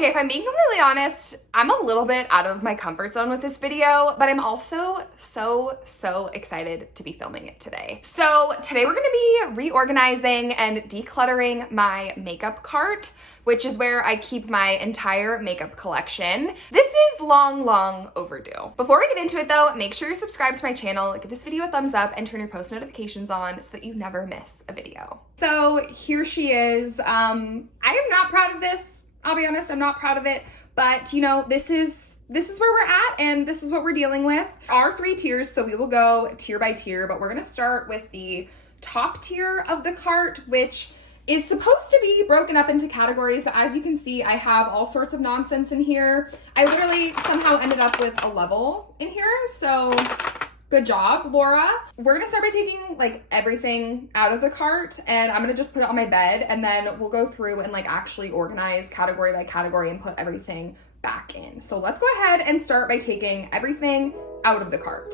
Okay, if I'm being completely honest, I'm a little bit out of my comfort zone with this video, but I'm also so excited to be filming it today. So today we're gonna be reorganizing and decluttering my makeup cart, which is where I keep my entire makeup collection. This is long overdue. Before we get into it though, make sure you're subscribed to my channel, give this video a thumbs up, and turn your post notifications on so that you never miss a video. So here she is. I am not proud of this. I'll be honest, I'm not proud of it, but you know, this is where we're at and this is what we're dealing with. Our 3 tiers, so we will go tier by tier, but we're gonna start with the top tier of the cart, which is supposed to be broken up into categories. So as you can see, I have all sorts of nonsense in here. I literally somehow ended up with a level in here, so good job, Laura. We're gonna start by taking like everything out of the cart and I'm gonna just put it on my bed and then we'll go through and like actually organize category by category and put everything back in. So let's go ahead and start by taking everything out of the cart.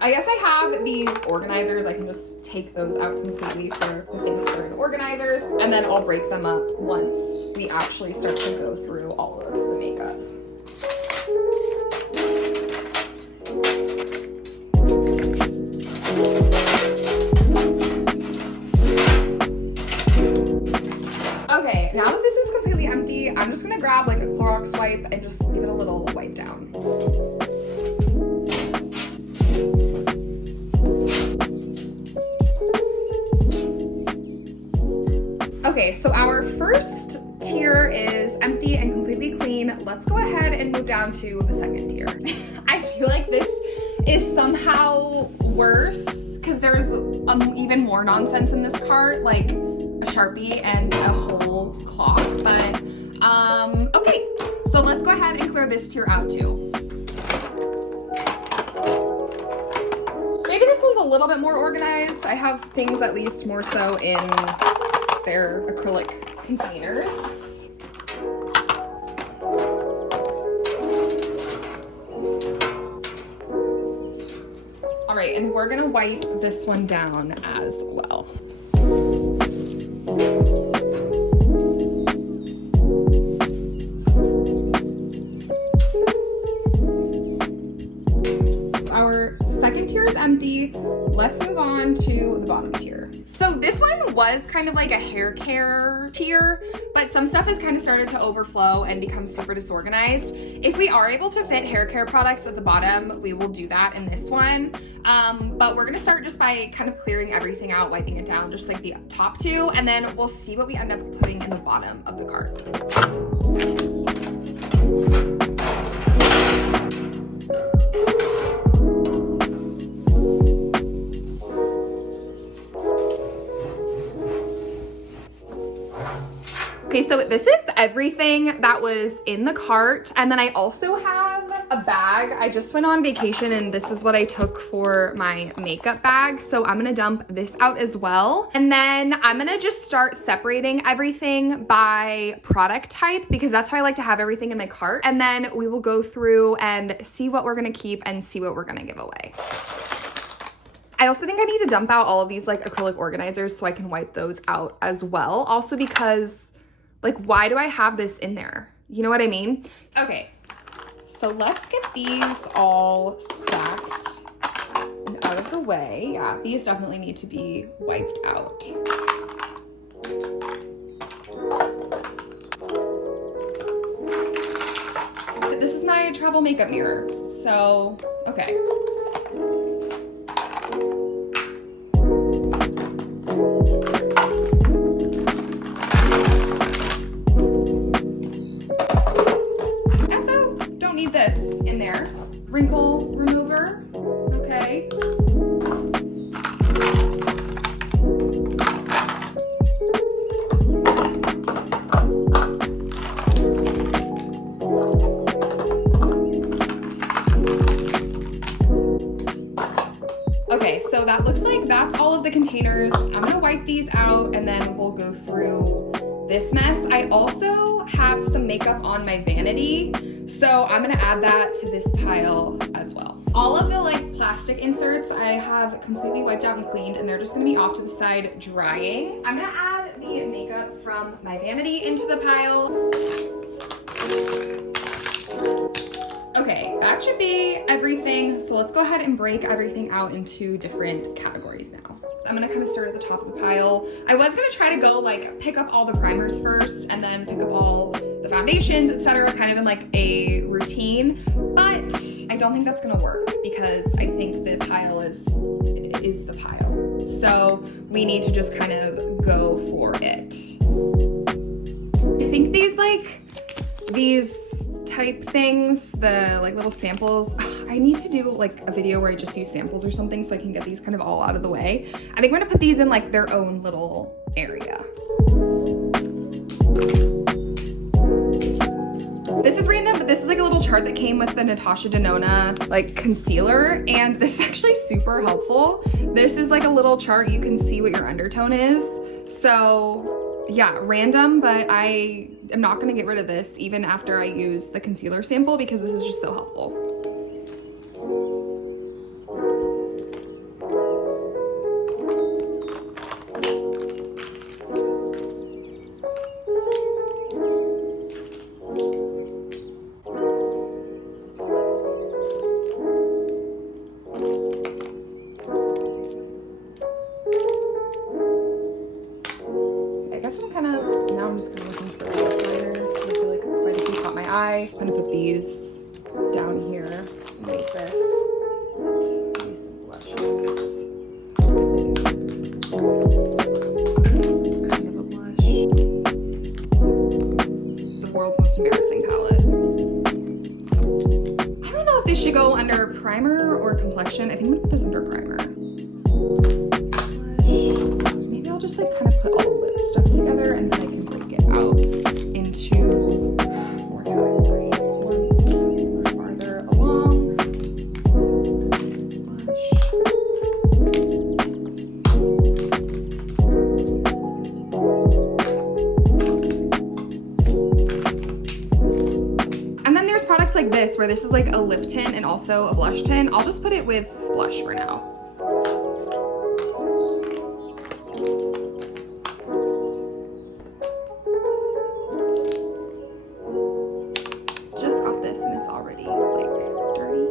I guess I have these organizers. I can just take those out completely for the things that are in organizers and then I'll break them up once we actually start to go through all of the makeup. Okay, now that this is completely empty, I'm just gonna grab like a Clorox wipe and just give it a little wipe down. Okay, so our first tier is empty and completely clean. Let's go ahead and move down to the second tier. I feel like this is somehow worse because there's even more nonsense in this cart, like a Sharpie and a whole clock, but okay, so let's go ahead and clear this tier out too. Maybe this one's a little bit more organized. I have things at least more so in their acrylic containers. All right, and we're gonna wipe this one down as well. Our second tier is empty. Let's move on to the bottom tier. So this one was kind of like a hair care tier, but some stuff has kind of started to overflow and become super disorganized. If we are able to fit hair care products at the bottom, we will do that in this one. But we're gonna start just by kind of clearing everything out, wiping it down, just like the top 2, and then we'll see what we end up putting in the bottom of the cart. Okay, so this is everything that was in the cart. And then I also have a bag. I just went on vacation and this is what I took for my makeup bag. So I'm gonna dump this out as well. And then I'm gonna just start separating everything by product type because that's how I like to have everything in my cart. And then we will go through and see what we're gonna keep and see what we're gonna give away. I also think I need to dump out all of these like acrylic organizers so I can wipe those out as well. Also because like, why do I have this in there? You know what I mean? Okay, so let's get these all stacked and out of the way. Yeah, these definitely need to be wiped out. This is my travel makeup mirror, so, okay. This in there. Wrinkle remover, okay. Okay, so that looks like that's all of the containers. I'm gonna wipe these out and then we'll go through this mess. I also have some makeup on my vanity. So I'm gonna add that to this pile as well. All of the like plastic inserts I have completely wiped out and cleaned and they're just gonna be off to the side drying. I'm gonna add the makeup from my vanity into the pile. Okay, that should be everything. So let's go ahead and break everything out into different categories now. I'm gonna kind of start at the top of the pile. I was gonna try to go like pick up all the primers first and then pick up all the foundations, etc., kind of in like a routine, but I don't think that's gonna work because I think the pile is the pile. So we need to just kind of go for it. I think these type things, the like little samples, I need to do like a video where I just use samples or something so I can get these kind of all out of the way. I think we're gonna put these in like their own little area. This is random, but this is like a little chart that came with the Natasha Denona like concealer, and this is actually super helpful. This is like a little chart, you can see what your undertone is. So yeah, random, but I am not gonna get rid of this even after I use the concealer sample because this is just so helpful. I'm gonna put these down here, make this. Maybe some blushes. Kind of a blush. The world's most embarrassing palette. I don't know if this should go under primer or complexion. I think I'm gonna put this under primer. Blush. Maybe I'll just like kind of put all the lip stuff together and then I can break it out into categories once we're farther along. Blush. And then there's products like this where this is like a lip tint and also a blush tint. I'll just put it with blush for now. And it's already like dirty.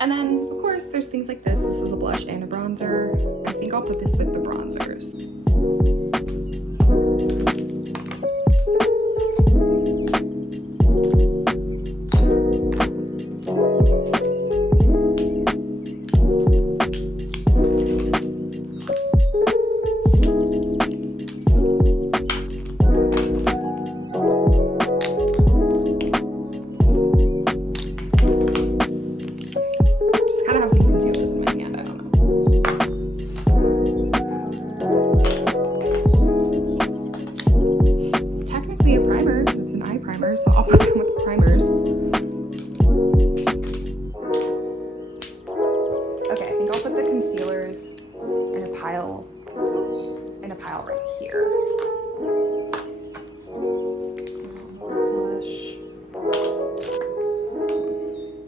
And then of course there's things like this. This is a blush and a bronzer. I think I'll put this with the bronzers. So I'll put them with the primers. Okay, I think I'll put the concealers in a pile right here. Blush.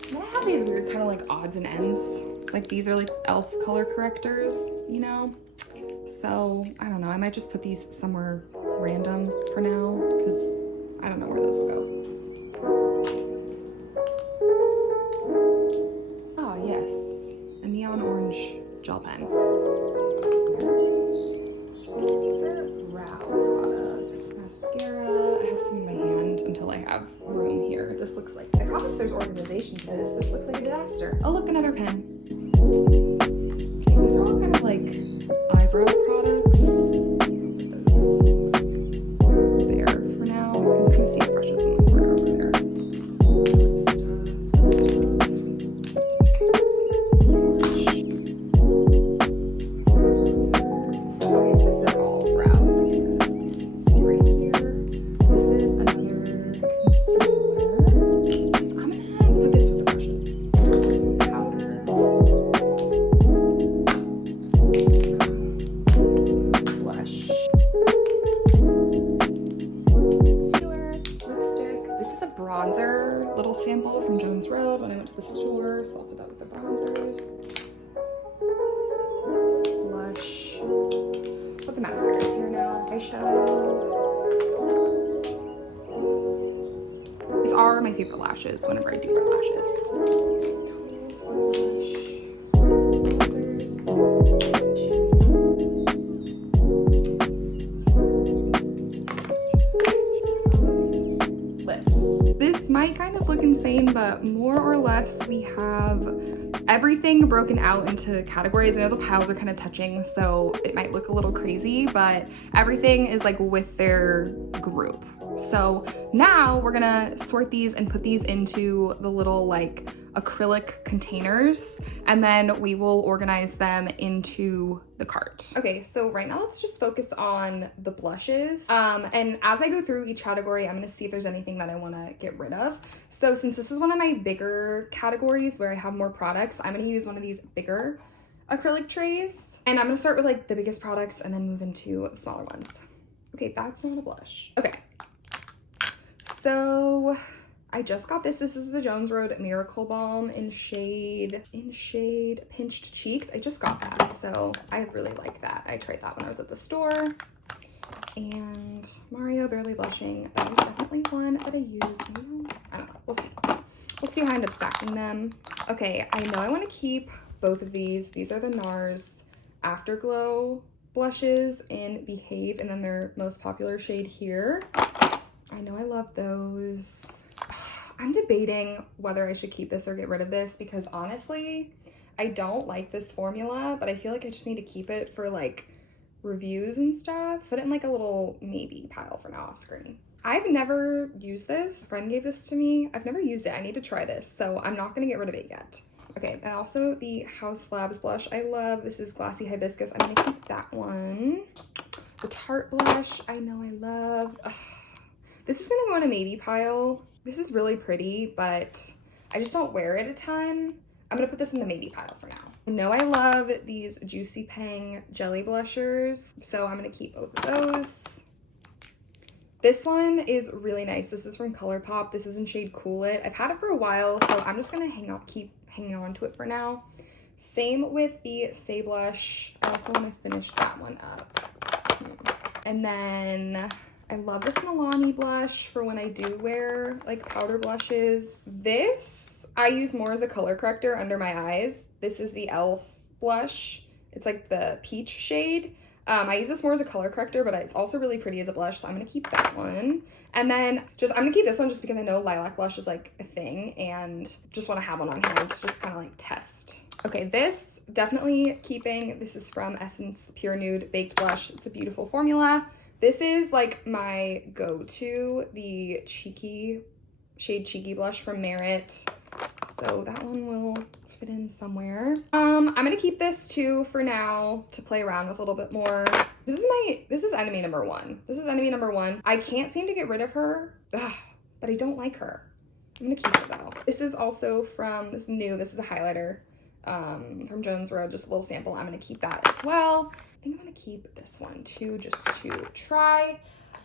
And I have these weird kind of like odds and ends. Like these are like e.l.f. color correctors, you know? So I don't know, I might just put these somewhere random for now because I don't know where those will go. Oh yes, a neon orange gel pen. These are brow products. Mascara, I have some in my hand until I have room here. This looks like, I promise there's organization to this. This looks like a disaster. Oh look, another pen. Okay, these are all kind of like eyebrow products. See the brushes in the corner over there. Okay, so they're all brows. I think right here. This is another concealer. I'm gonna put this with the brushes. Powder. lashes whenever I do wear lashes. This might kind of look insane, but more or less we have everything broken out into categories. I know the piles are kind of touching, so it might look a little crazy, but everything is like with their group. So now we're gonna sort these and put these into the little like acrylic containers, and then we will organize them into the cart. Okay, so right now let's just focus on the blushes. And as I go through each category, I'm gonna see if there's anything that I wanna get rid of. So since this is one of my bigger categories where I have more products, I'm gonna use one of these bigger acrylic trays. And I'm gonna start with like the biggest products and then move into the smaller ones. Okay, that's not a blush. Okay, so I just got this. This is the Jones Road Miracle Balm in shade Pinched Cheeks. I just got that, so I really like that. I tried that when I was at the store. And Mario Barely Blushing. That is definitely one that I use. I don't know. We'll see. We'll see how I end up stacking them. Okay, I know I want to keep both of these. These are the NARS Afterglow blushes in Behave, and then their most popular shade here. I know I love those. I'm debating whether I should keep this or get rid of this because honestly, I don't like this formula, but I feel like I just need to keep it for like reviews and stuff. Put it in like a little maybe pile for now off screen. I've never used this. A friend gave this to me. I've never used it. I need to try this, so I'm not gonna get rid of it yet. Okay, and also the House Labs blush I love. This is Glassy Hibiscus. I'm gonna keep that one. The Tarte blush I know I love. Ugh. This is gonna go in a maybe pile. This is really pretty, but I just don't wear it a ton. I'm gonna put this in the maybe pile for now. I know I love these Juicy Pang jelly blushers, so I'm gonna keep both of those. This one is really nice. This is from ColourPop. This is in shade Cool It. I've had it for a while, so I'm just gonna keep hanging on to it for now. Same with the Stay Blush. I also wanna finish that one up. And then I love this Milani blush for when I do wear like powder blushes. This I use more as a color corrector under my eyes. This is the e.l.f. blush. It's like the peach shade. I use this more as a color corrector, but it's also really pretty as a blush, so I'm gonna keep that one. And then I'm gonna keep this one just because I know lilac blush is like a thing and just wanna have one on hand to just kind of like test. Okay, this definitely keeping. This is from Essence Pure Nude Baked Blush. It's a beautiful formula. This is like my go-to, the shade Cheeky blush from Merit. So that one will fit in somewhere. I'm gonna keep this too for now to play around with a little bit more. This is enemy number one. This is enemy number one. I can't seem to get rid of her, but I don't like her. I'm gonna keep her though. This is also from, this is a highlighter from Jones Road, just a little sample. I'm gonna keep that as well. I think I'm gonna keep this one too, just to try.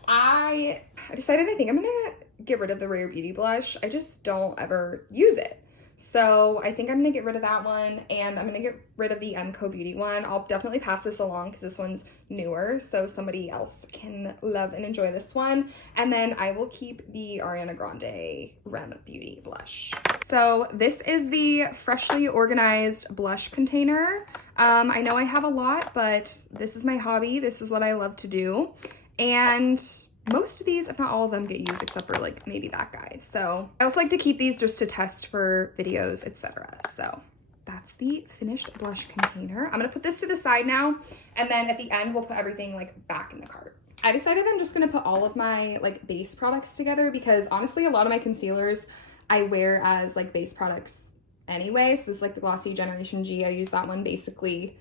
I decided I think I'm gonna get rid of the Rare Beauty blush. I just don't ever use it. So I think I'm gonna get rid of that one, and I'm gonna get rid of the MCO Beauty one. I'll definitely pass this along because this one's newer, so somebody else can love and enjoy this one. And then I will keep the Ariana Grande Rem Beauty blush. So this is the freshly organized blush container. I know I have a lot, but this is my hobby. This is what I love to do. And most of these, if not all of them, get used except for like maybe that guy. So I also like to keep these just to test for videos, etc. So that's the finished blush container. I'm gonna put this to the side now, and then at the end we'll put everything like back in the cart. I decided I'm just gonna put all of my like base products together because honestly a lot of my concealers I wear as like base products anyway. So this is like the Glossy Generation G. I use that one basically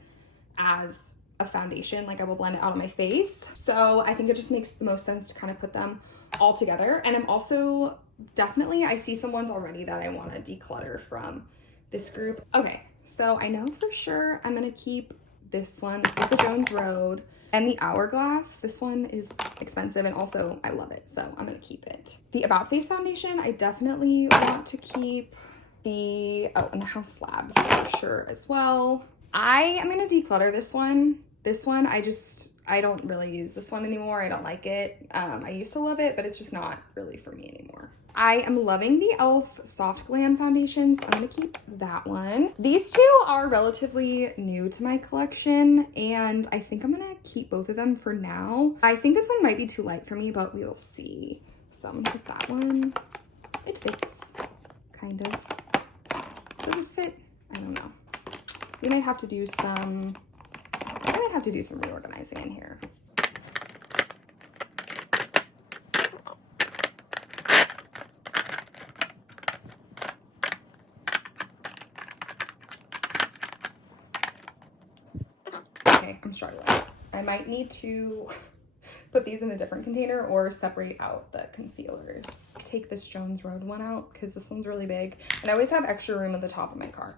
as a foundation, like I will blend it out on my face. So I think it just makes the most sense to kind of put them all together. And I'm also definitely, I see some ones already that I want to declutter from this group. Okay, so I know for sure I'm gonna keep this one. This is the Jones Road and the Hourglass. This one is expensive and also I love it, so I'm gonna keep it. The About Face foundation, I definitely want to keep. And the House Labs for sure as well. I am gonna declutter this one. This one, I don't really use this one anymore. I don't like it. I used to love it, but it's just not really for me anymore. I am loving the e.l.f. Soft Glam foundation, so I'm gonna keep that one. These two are relatively new to my collection, and I think I'm gonna keep both of them for now. I think this one might be too light for me, but we will see. So I'm gonna put that one. It fits, kind of. Does it fit? I don't know. We might have to do some, I might have to do some reorganizing in here. Okay, I'm struggling. I might need to put these in a different container or separate out the concealers. Take this Jones Road one out because this one's really big. And I always have extra room at the top of my car.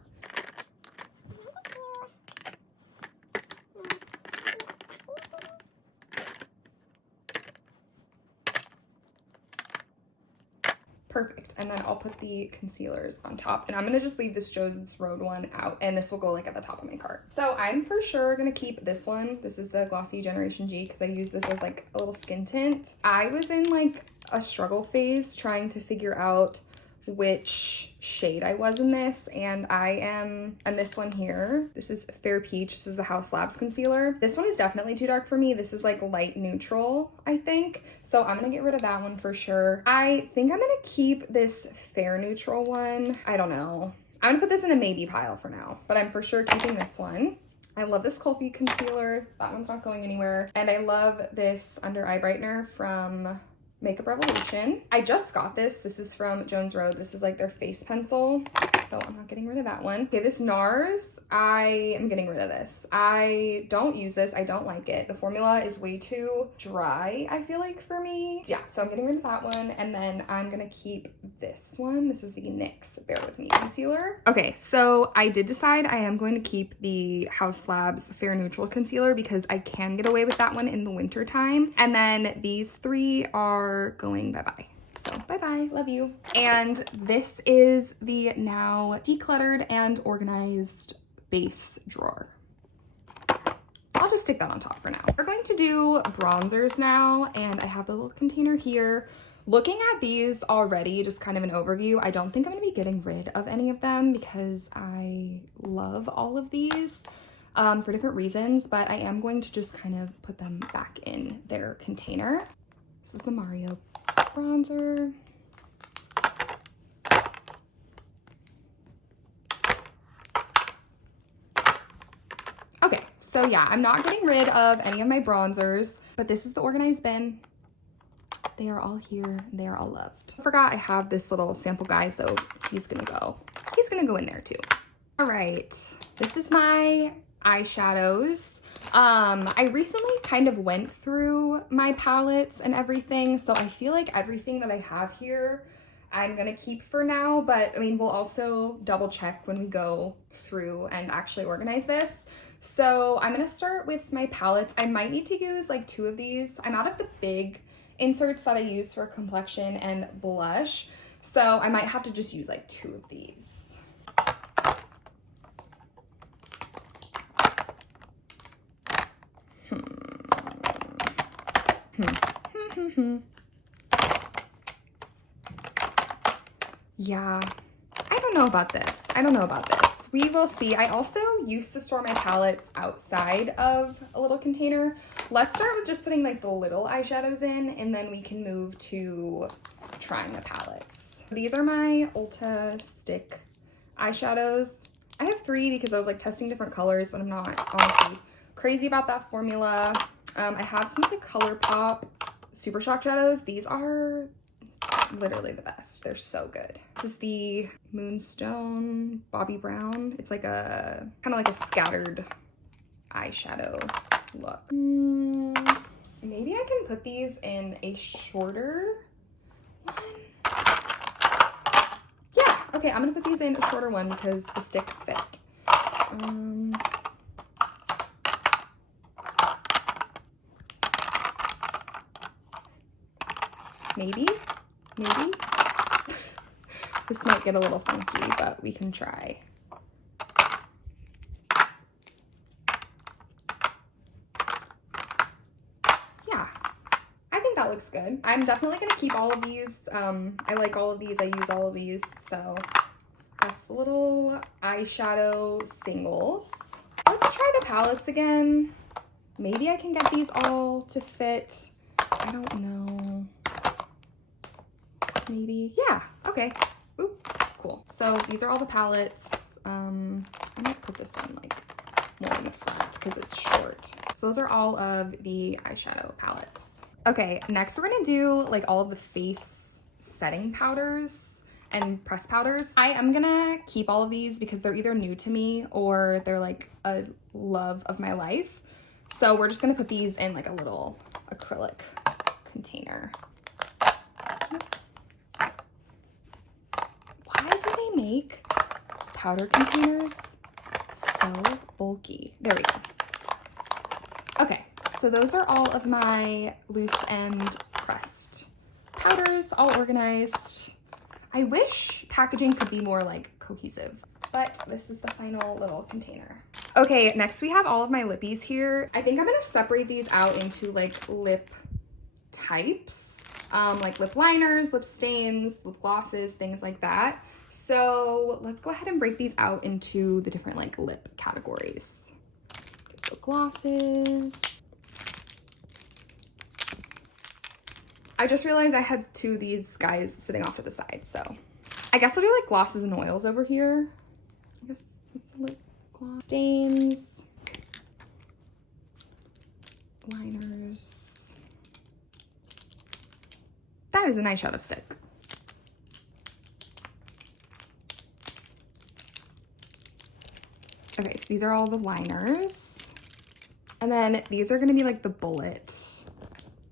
Perfect. And then I'll put the concealers on top, and I'm gonna just leave this Jones Road one out, and this will go like at the top of my cart. So I'm for sure gonna keep this one. This is the Glossy Generation G because I use this as like a little skin tint. I was in like a struggle phase trying to figure out which shade I was in this, and I am in this one here. This is Fair Peach. This is the House Labs concealer. This one is definitely too dark for me. This is like light neutral, I think. So I'm gonna get rid of that one for sure. I think I'm gonna keep this fair neutral one. I don't know. I'm gonna put this in a maybe pile for now, but I'm for sure keeping this one. I love this Kulfi concealer. That one's not going anywhere. And I love this under eye brightener from Makeup Revolution. I just got this. This is from Jones Road. This is like their face pencil. So I'm not getting rid of that one. Okay, this NARS, I am getting rid of this. I don't use this. I don't like it. The formula is way too dry, I feel like, for me. Yeah, so I'm getting rid of that one. And then I'm gonna keep this one. This is the NYX Bear With Me concealer. Okay, so I did decide I am going to keep the House Labs Fair Neutral concealer because I can get away with that one in the winter time. And then these three are going bye-bye. So bye-bye, love you. And this is the now decluttered and organized base drawer. I'll just stick that on top for now. We're going to do bronzers now, and I have the little container here. Looking at these already, just kind of an overview, I don't think I'm gonna be getting rid of any of them because I love all of these for different reasons, but I am going to just kind of put them back in their container. This is the Mario bronzer. Okay, so yeah, I'm not getting rid of any of my bronzers, but this is the organized bin. They are all here. They are all loved. I forgot I have this little sample guy, so he's gonna go in there too. All right, this is my eyeshadows. I recently kind of went through my palettes and everything, so I feel like everything that I have here I'm gonna keep for now, but I mean, we'll also double check when we go through and actually organize this. So I'm gonna start with my palettes. I might need to use like 2 of these. I'm out of the big inserts that I use for complexion and blush, so I might have to just use like 2 of these. Yeah, I don't know about this. I don't know about this. We will see. I also used to store my palettes outside of a little container. Let's start with just putting like the little eyeshadows in, and then we can move to trying the palettes. These are my Ulta stick eyeshadows. I have 3 because I was like testing different colors, but I'm not honestly crazy about that formula. I have some of the ColourPop Super Shock shadows. These are literally the best. They're so good. This is the Moonstone Bobbi Brown. It's like a kind of like a scattered eyeshadow look. Maybe I can put these in a shorter one. Yeah, okay, I'm gonna put these in a shorter one because the sticks fit. Maybe. This might get a little funky, but we can try. Yeah, I think that that looks good. I'm definitely gonna keep all of these. I like all of these, I use all of these, so that's the little eyeshadow singles. Let's try the palettes again. Maybe I can get these all to fit. I don't know. Maybe, yeah, okay. Oop, cool. So these are all the palettes. I'm gonna put this one like more in the front because it's short. So those are all of the eyeshadow palettes. Okay, next we're gonna do like all of the face setting powders and press powders. I am gonna keep all of these because they're either new to me or they're like a love of my life. So we're just gonna put these in like a little acrylic container. Why do they make powder containers so bulky? There we go. Okay, so those are all of my loose end pressed powders, all organized. I wish packaging could be more like cohesive, but this is the final little container. Okay, next we have all of my lippies here. I think I'm gonna separate these out into like lip types, like lip liners, lip stains, lip glosses, things like that. So let's go ahead and break these out into the different like lip categories. So glosses. I just realized I had two of these guys sitting off to the side, so I guess I'll do like glosses and oils over here. I guess what's the lip gloss? Stains, liners. That is a nice eyeshadow stick. Okay, so these are all the liners. And then these are gonna be like the bullet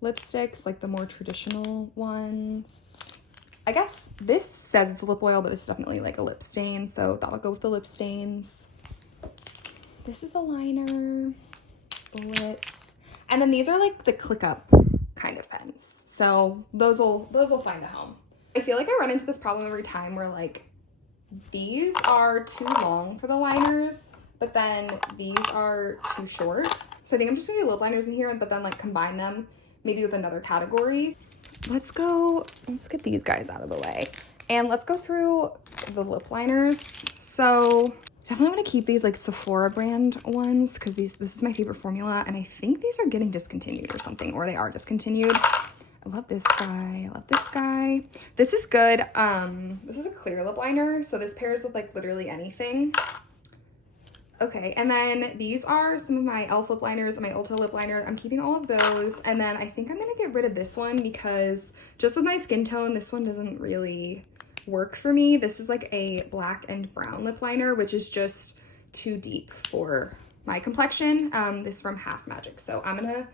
lipsticks, like the more traditional ones. I guess this says it's a lip oil, but this is definitely like a lip stain, so that'll go with the lip stains. This is a liner, bullets. And then these are like the click up kind of pens. So those will find a home. I feel like I run into this problem every time where like these are too long for the liners, but then these are too short. So I think I'm just gonna do lip liners in here, but then like combine them maybe with another category. Let's get these guys out of the way. And let's go through the lip liners. So definitely want to keep these like Sephora brand ones because this is my favorite formula. And I think these are getting discontinued or something, or they are discontinued. I love this guy, I love this guy. This is good. This is a clear lip liner. So this pairs with like literally anything. Okay, and then these are some of my e.l.f. lip liners and my Ulta lip liner. I'm keeping all of those. And then I think I'm gonna get rid of this one because just with my skin tone, this one doesn't really work for me. This is like a black and brown lip liner, which is just too deep for my complexion. This is from Half Magic. So I'm gonna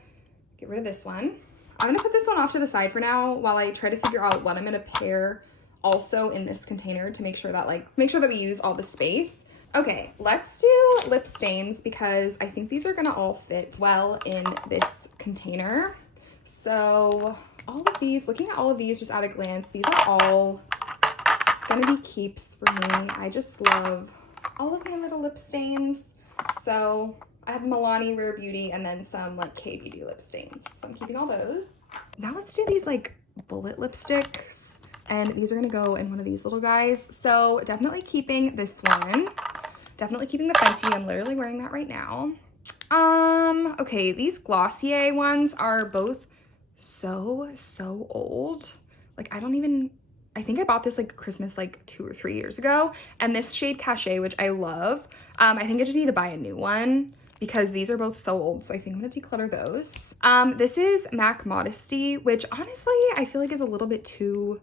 get rid of this one. I'm gonna put this one off to the side for now while I try to figure out what I'm gonna pair also in this container to make sure that we use all the space. Okay, let's do lip stains because I think these are gonna all fit well in this container. So all of these, looking at all of these just at a glance, these are all gonna be keeps for me. I just love all of my little lip stains. So I have Milani Rare Beauty and then some like K-Beauty lip stains. So I'm keeping all those. Now let's do these like bullet lipsticks. And these are gonna go in one of these little guys. So definitely keeping this one. Definitely keeping the Fenty. I'm literally wearing that right now. Okay, these Glossier ones are both so old. Like I think I bought this like Christmas like 2 or 3 years ago. And this shade Cachet, which I love. I think I just need to buy a new one because these are both so old. So I think I'm gonna declutter those. This is MAC Modesty, which honestly I feel like is a little bit too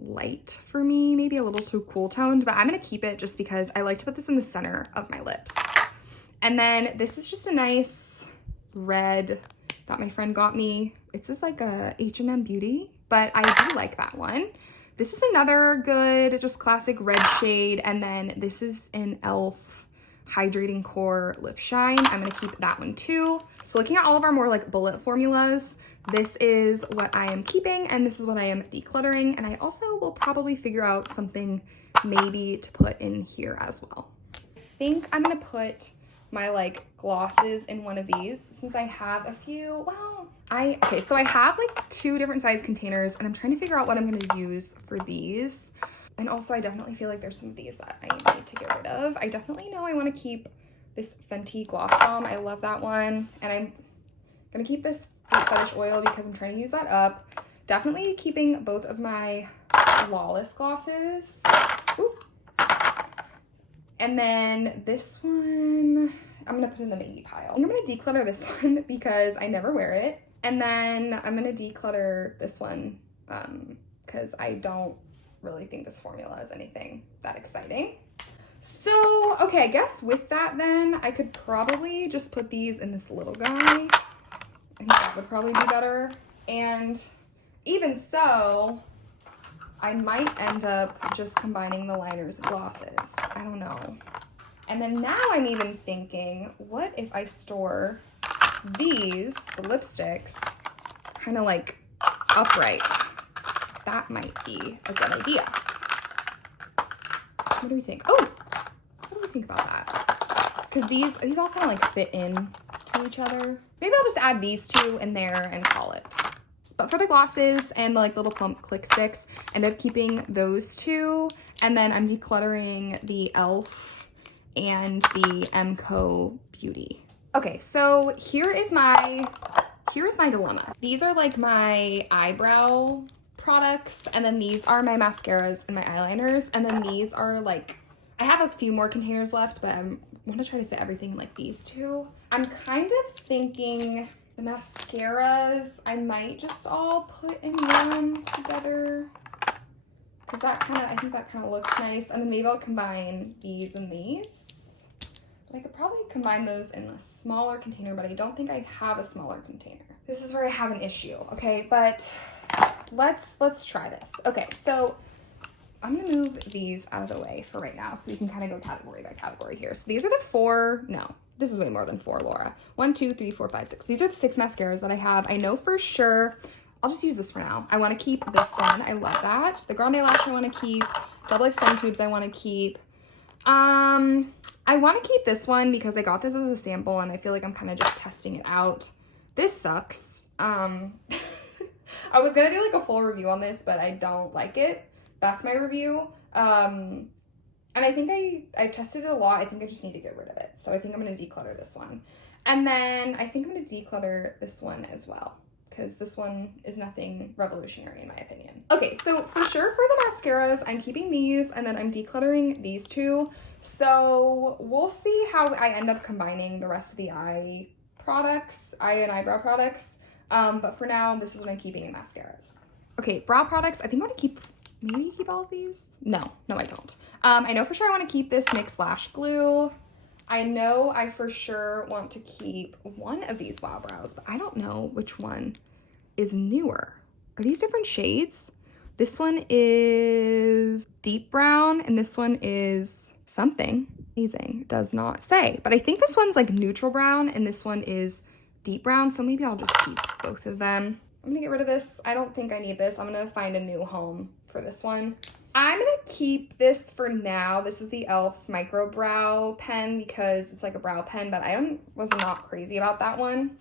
light for me, maybe a little too cool toned, but I'm gonna keep it just because I like to put this in the center of my lips. And then this is just a nice red that my friend got me. It's just like a H&M Beauty, but I do like that one. This is another good, just classic red shade. And then this is an e.l.f. Hydrating Core Lip Shine. I'm gonna keep that one too. So looking at all of our more like bullet formulas, this is what I am keeping and this is what I am decluttering. And I also will probably figure out something maybe to put in here as well. I think I'm gonna put my like glosses in one of these since I have a few. Well, okay, so I have like 2 different size containers and I'm trying to figure out what I'm going to use for these. And also I definitely feel like there's some of these that I need to get rid of. I definitely know I want to keep this Fenty Gloss Bomb. I love that one. And I'm going to keep this Fruit Fetish oil because I'm trying to use that up. Definitely keeping both of my Flawless glosses. Ooh. And then this one, I'm going to put in the maybe pile. I'm going to declutter this one because I never wear it. And then I'm going to declutter this one because I don't really think this formula is anything that exciting. So, okay, I guess with that then, I could probably just put these in this little guy. I think that would probably be better. And even so, I might end up just combining the liners and glosses. I don't know. And then now I'm even thinking, what if I store these, the lipsticks, kind of like upright? That might be a good idea. What do we think? Oh, what do we think about that? Because these all kind of like fit in to each other. Maybe I'll just add these 2 in there and call it. But for the glosses and the like little plump click sticks, I end up keeping those 2. And then I'm decluttering the e.l.f. and the Emco Beauty. Okay, so here's my dilemma. These are like my eyebrow products, and then these are my mascaras and my eyeliners, and then these are like, I have a few more containers left, but I want to try to fit everything in like these 2. I'm kind of thinking the mascaras, I might just all put in one together because that kind of, I think that kind of looks nice. And then maybe I'll combine these and these. But I could probably combine those in a smaller container, but I don't think I have a smaller container. This is where I have an issue, okay? But let's try this. Okay, so I'm gonna move these out of the way for right now so we can kind of go category by category here. So these are the 4, no, this is way more than 4, Laura. 1, 2, 3, 4, 5, 6. These are the 6 mascaras that I have. I know for sure, I'll just use this for now. I want to keep this one. I love that. The Grande Lash I want to keep. Double Extend Tubes I want to keep. I want to keep this one because I got this as a sample and I feel like I'm kind of just testing it out. This sucks. I was gonna do like a full review on this, but I don't like it. That's my review. And I think I tested it a lot. I think I just need to get rid of it. So I think I'm gonna declutter this one. And then I think I'm gonna declutter this one as well, because this one is nothing revolutionary in my opinion. Okay, so for sure for the mascaras, I'm keeping these and then I'm decluttering these 2. So we'll see how I end up combining the rest of the eye and eyebrow products. But for now, this is what I'm keeping in mascaras. Okay, brow products, I think I want to maybe keep all of these? No, I don't. I know for sure I want to keep this NYX Lash Glue. I know I for sure want to keep one of these Wow Brows, but I don't know which one is newer. Are these different shades? This one is deep brown and this one is something. Amazing, does not say. But I think this one's like neutral brown and this one is deep brown, so maybe I'll just keep both of them. I'm gonna get rid of this. I don't think I need this. I'm gonna find a new home for this one. I'm gonna keep this for now. This is the e.l.f. Micro Brow Pen because it's like a brow pen, but I was not crazy about that one.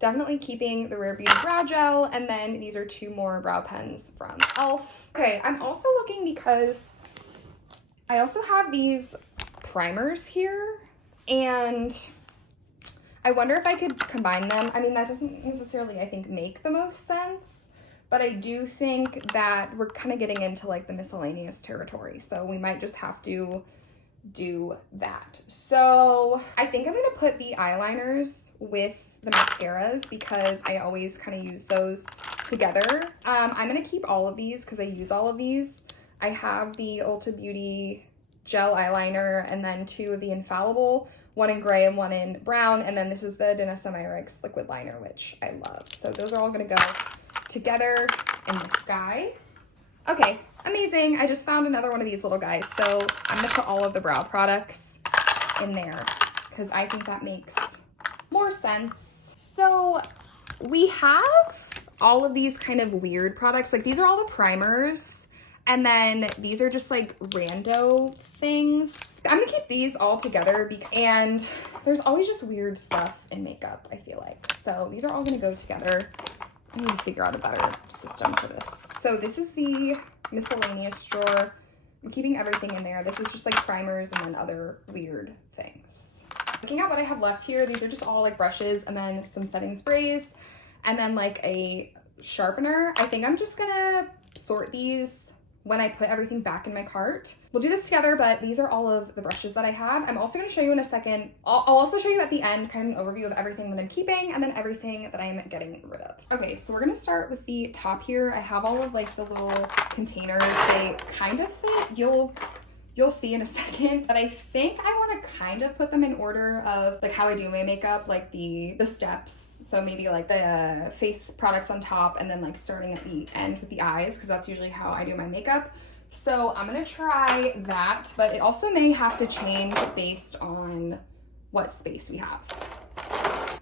Definitely keeping the Rare Beauty Brow Gel, and then these are 2 more brow pens from e.l.f. Okay, I'm also looking because I also have these primers here, and I wonder if I could combine them. I mean, that doesn't necessarily, I think, make the most sense, but I do think that we're kind of getting into like the miscellaneous territory, so we might just have to do that. So I think I'm gonna put the eyeliners with the mascaras because I always kind of use those together. I'm gonna keep all of these because I use all of these. I have the Ulta Beauty gel eyeliner and then 2 of the Infallible, 1 in gray and 1 in brown, and then this is the Danessa Myricks liquid liner, which I love. So those are all gonna go together in this guy. Okay, amazing. I just found another one of these little guys. So I'm gonna put all of the brow products in there because I think that makes more sense. So we have all of these kind of weird products. Like these are all the primers. And then these are just like rando things. I'm gonna keep these all together and there's always just weird stuff in makeup, I feel like. So these are all gonna go together. I need to figure out a better system for this. So this is the miscellaneous drawer. I'm keeping everything in there. This is just like primers and then other weird things. Looking at what I have left here, these are just all like brushes and then some setting sprays and then like a sharpener. I think I'm just gonna sort these when I put everything back in my cart. We'll do this together, but these are all of the brushes that I have. I'm also gonna show you in a second. I'll also show you at the end kind of an overview of everything that I'm keeping and then everything that I am getting rid of. Okay, so we're gonna start with the top here. I have all of like the little containers. They kind of fit. You'll see in a second, but I think I want to kind of put them in order of like how I do my makeup, like the steps. So maybe like the face products on top and then like starting at the end with the eyes, because that's usually how I do my makeup. So I'm gonna try that, but it also may have to change based on what space we have.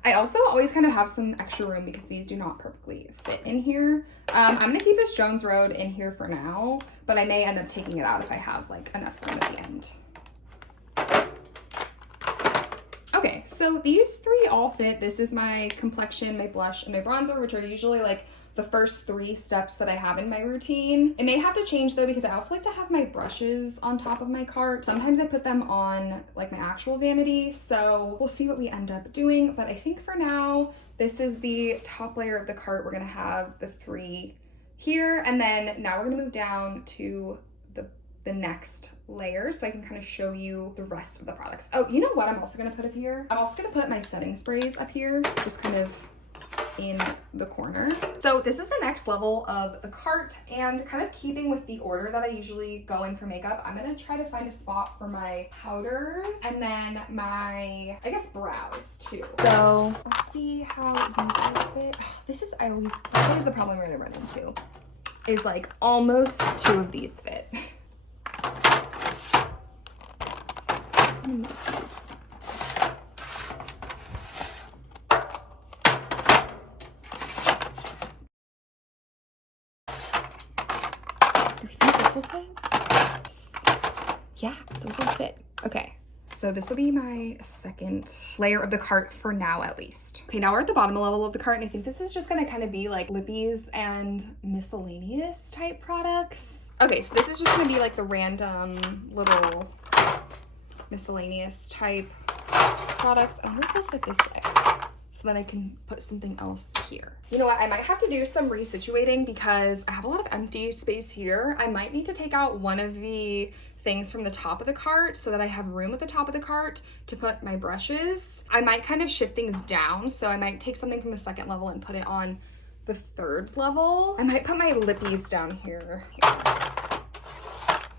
I also always kind of have some extra room because these do not perfectly fit in here. I'm gonna keep this Jones Road in here for now, but I may end up taking it out if I have like enough room at the end. Okay, so these three all fit. This is my complexion, my blush, and my bronzer, which are usually like the first 3 steps that I have in my routine. It may have to change though because I also like to have my brushes on top of my cart. Sometimes I put them on like my actual vanity, so we'll see what we end up doing. But I think for now, this is the top layer of the cart. We're gonna have the 3 here, and then now we're gonna move down to the next layer so I can kind of show you the rest of the products. Oh, you know what I'm also gonna put up here? I'm also gonna put my setting sprays up here, just kind of in the corner. So this is the next level of the cart, and kind of keeping with the order that I usually go in for makeup, I'm gonna try to find a spot for my powders and then my, I guess, brows too. So let's see how these all fit. Oh, this is always the problem we're gonna run into, is like almost 2 of these fit. Do we think this will fit? Yeah, those will fit. Okay, so this will be my second layer of the cart for now, at least. Okay, now we're at the bottom level of the cart, and I think this is just gonna kind of be like lippies and miscellaneous type products. Okay, so this is just gonna be like the random little miscellaneous type products. I wonder if they'll fit this way, so then I can put something else here. You know what, I might have to do some resituating because I have a lot of empty space here. I might need to take out one of the things from the top of the cart so that I have room at the top of the cart to put my brushes. I might kind of shift things down, so I might take something from the second level and put it on the 3rd level. I might put my lippies down here.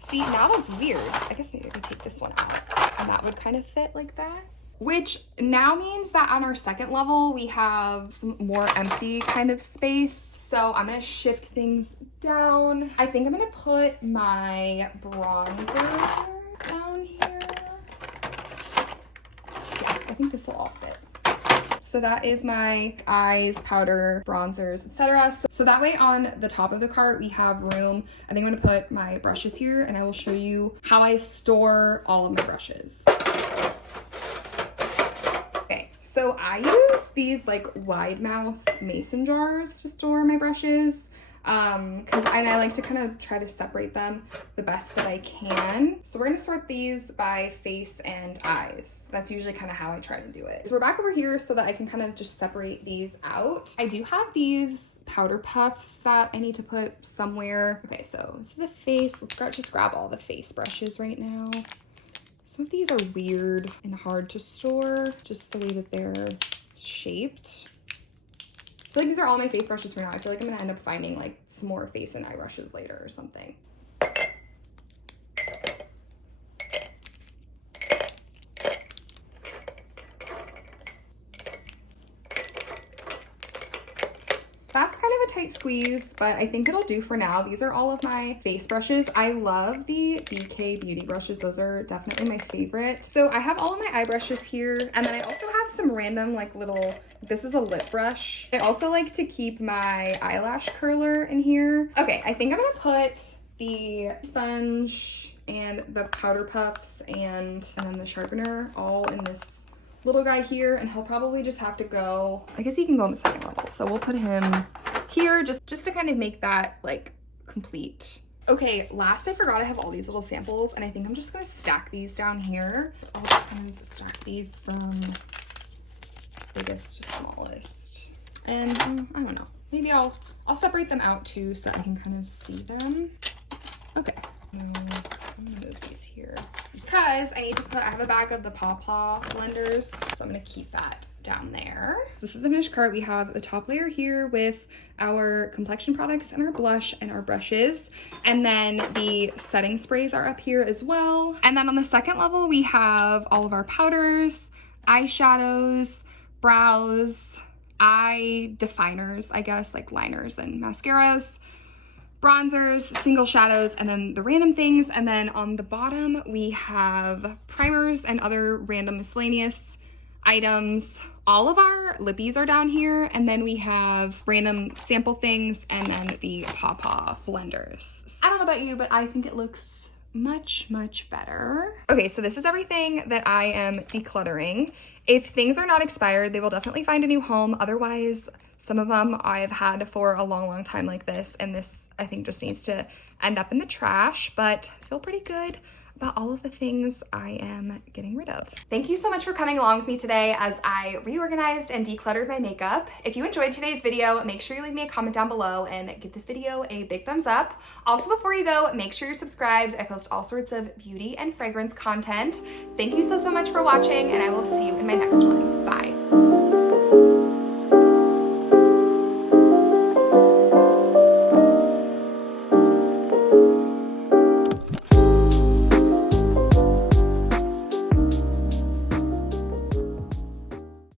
See, now that's weird. I guess maybe I could take this one out and that would kind of fit like that. Which now means that on our 2nd level, we have some more empty kind of space. So I'm gonna shift things down. I think I'm gonna put my bronzer down here. Yeah, I think this will all fit. So that is my eyes, powder, bronzers, etc. So that way on the top of the cart, we have room. I think I'm gonna put my brushes here, and I will show you how I store all of my brushes. Okay, so I use these like wide mouth mason jars to store my brushes. And I like to kind of try to separate them the best that I can. So we're gonna sort these by face and eyes. That's usually kind of how I try to do it. So we're back over here so that I can kind of just separate these out. I do have these powder puffs that I need to put somewhere. Okay, so this is the face. Let's just grab all the face brushes right now. Some of these are weird and hard to store, just the way that they're shaped. I feel like these are all my face brushes for now. I feel like I'm gonna end up finding like some more face and eye brushes later or something. That's kind of a tight squeeze, but I think it'll do for now. These are all of my face brushes. I love the BK Beauty brushes. Those are definitely my favorite. So I have all of my eye brushes here, and then I also have some random like little, this is a lip brush. I also like to keep my eyelash curler in here. Okay, I think I'm gonna put the sponge and the powder puffs and then the sharpener all in this little guy here, and he'll probably just have to go, I guess he can go on the second level. So we'll put him here just to kind of make that like complete. Okay, last I forgot I have all these little samples, and I think I'm just gonna stack these down here. I'll just kind of stack these from biggest to smallest. And I don't know, maybe I'll separate them out too so that I can kind of see them. Okay, I'm gonna move these here because I have a bag of the Paw blenders, so I'm gonna keep that down there. This is the finished cart. We have the top layer here with our complexion products and our blush and our brushes, and then the setting sprays are up here as well. And then on the second level we have all of our powders, eyeshadows, brows, eye definers, I guess, like liners and mascaras, bronzers, single shadows, and then the random things. And then on the bottom we have primers and other random miscellaneous items. All of our lippies are down here, and then we have random sample things and then the Paw blenders. I don't know about you, but I think it looks much better. Okay, so this is everything that I am decluttering. If things are not expired, they will definitely find a new home. Otherwise, some of them I've had for a long time like this, and this I think just needs to end up in the trash, but I feel pretty good about all of the things I am getting rid of. Thank you so much for coming along with me today as I reorganized and decluttered my makeup. If you enjoyed today's video, make sure you leave me a comment down below and give this video a big thumbs up. Also, before you go, make sure you're subscribed. I post all sorts of beauty and fragrance content. Thank you so much for watching, and I will see you in my next one. Bye.